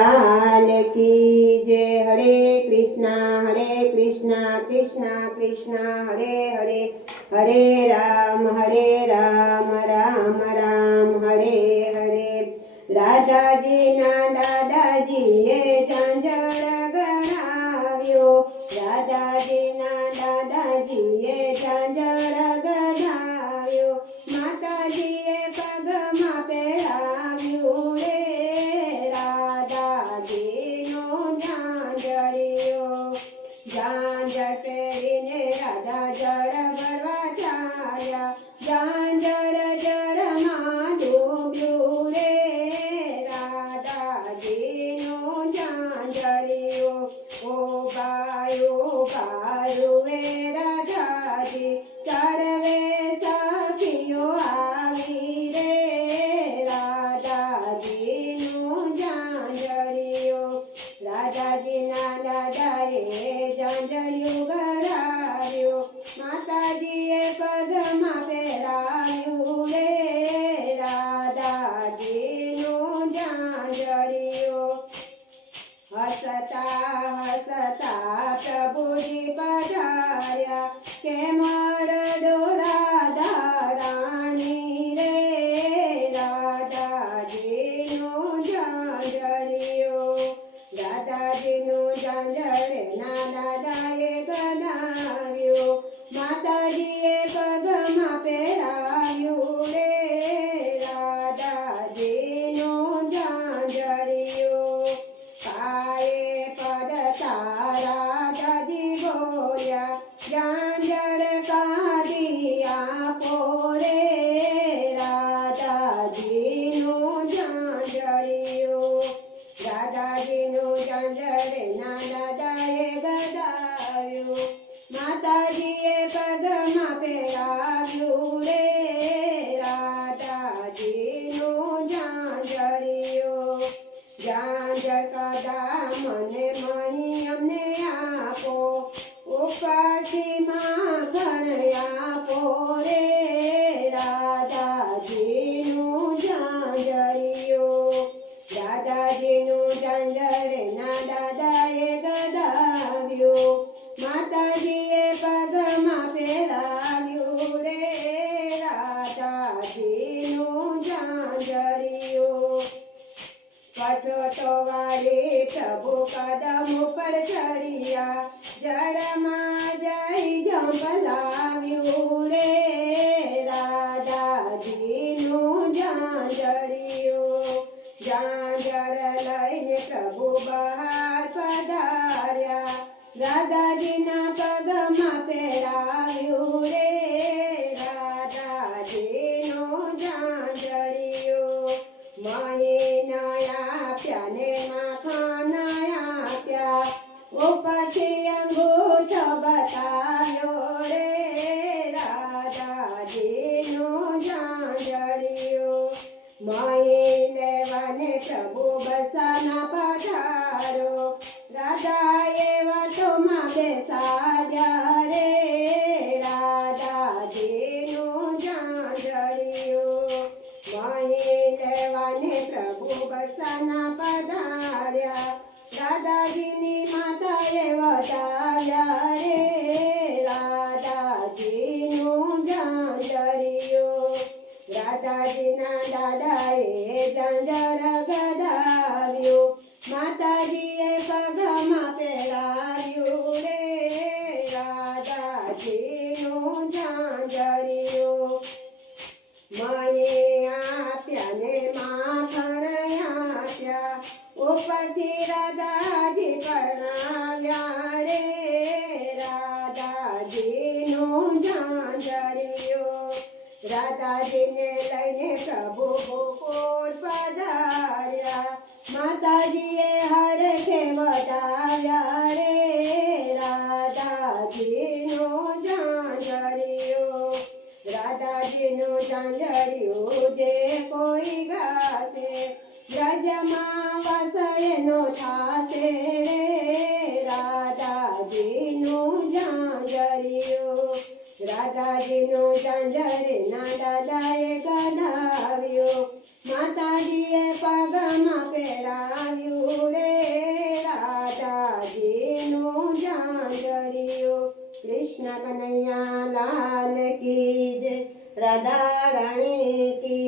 लाल की जय हरे कृष्णा हरे कृष्णा कृष्णा कृष्णा, हरे हरे हरे राम हरे राम। you. కదా પ્રભુ બરસાના પધાર્યા દાદાજીની ઉપરથી રાધાજી પરણાવ્યા રે. રાધાજીનું ઝાંઝરિયો રાધાજીને લઈને પ્રભુ ગોકુળ પધાર્યા. માતાજીએ સાંજા રે નાના દાએ ગણાવ્યો માતાજીએ પગમાં પહેરાવ્યું રે રાધાજીનો જાંજરિયો કૃષ્ણ કનૈયા લાલ કી જય રાધા રાણી કી